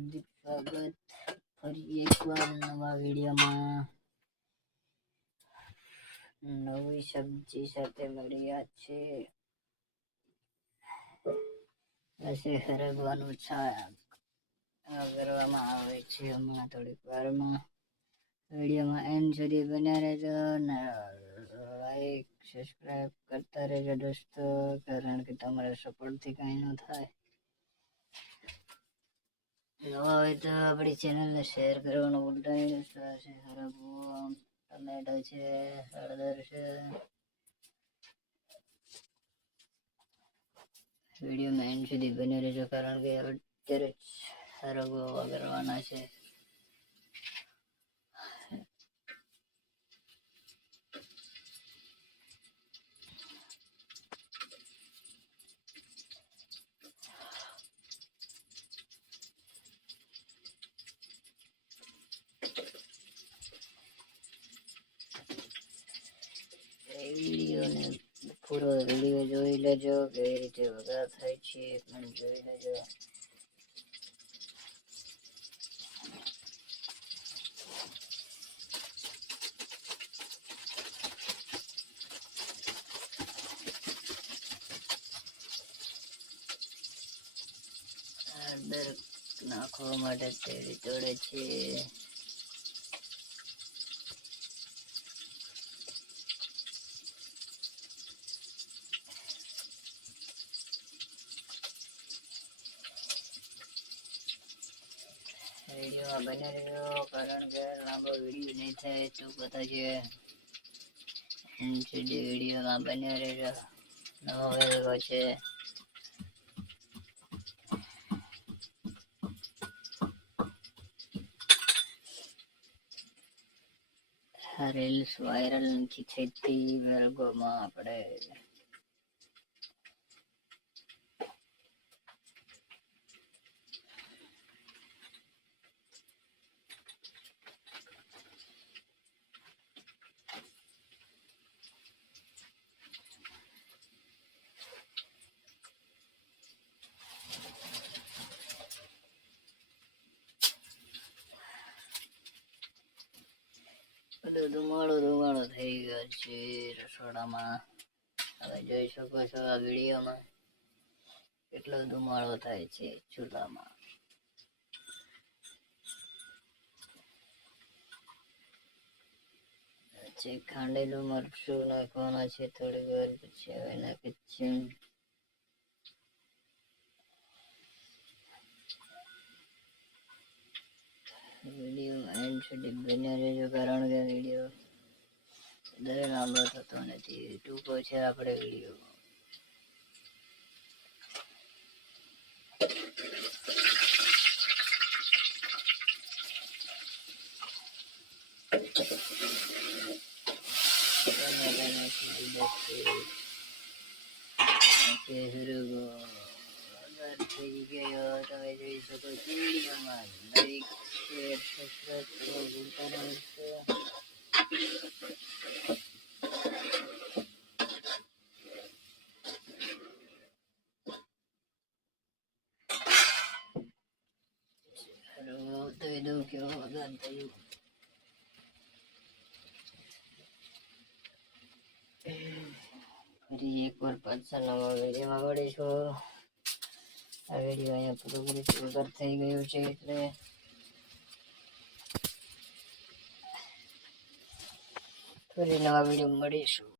હાર્દિક સ્વાગત. ફરી એકવાર નવા વિડીયોમાં નવી સબ્જી સાથે મળ્યા છે. પછી હરગવાનું શાક કરવામાં આવે છે હમણાં થોડીક વારમાં. વિડીયોમાં એમ સુધી બન્યા રહેજો લાઈક સબસ્ક્રાઈબ કરતા રહેજો દોસ્તો, કારણ કે તમારા સપોર્ટથી કાંઈ ન થાય. નવા હોય તો આપણી ચેનલને શેર કરવાનું ભૂલતા નહીં છે હરગવું ટમેટો છે હળદર છે વીડિયો એન્ડ સુધી બની રહેજો કારણ કે અત્યારે જ હરગવો કરવાના છે વિડીયોને પૂરો વીડિયો જોઈ લેજો. કેવી રીતે વગા થાય છે પણ જોઈ લેજો. નાખવા માટે તેડી તોડે છે. વિડીયોમાં બને રહ્યો કારણ કે લાંબો વીડિયો નહીં થાય તો બધા જે એનસીડી વિડીયોમાં બને રહ્યો નવો વેગો છે. રીલ્સ વાયરલ નથી થતી વર્ગોમાં આપણે. બધો ધુમાડો ધુમાડો થઈ ગયો છે, રસોડામાં. તમે જોઈ શકો છો આ વિડીયોમાં કેટલો ધુમાડો થાય છે ચૂલામાં. પછી ખાંડેલું મરચું નાખવાના છે, થોડી વાર પછી હવે નાખી છે વીડિયો એન્ડ સુધી બન્યા રહેજો કારણ કે વીડિયો વધારે લાંબો થતો નથી ટૂંકો છે આપણે વીડિયો ટમેટા નાખી દીધા છે પછી હરગો વઘાર થઈ ગયો તમે જોઈ શકો લાઈક શેર સબસ્ક્રાઈબ કરવા ભૂલતા નહીં એકવાર પાછા નવા વિડીયોમાં મળીશું. આ વીડિયો અહીંયા પૂરેપૂરી વગર થઈ ગયું છે એટલે ફરી નવા વીડિયો મળીશું.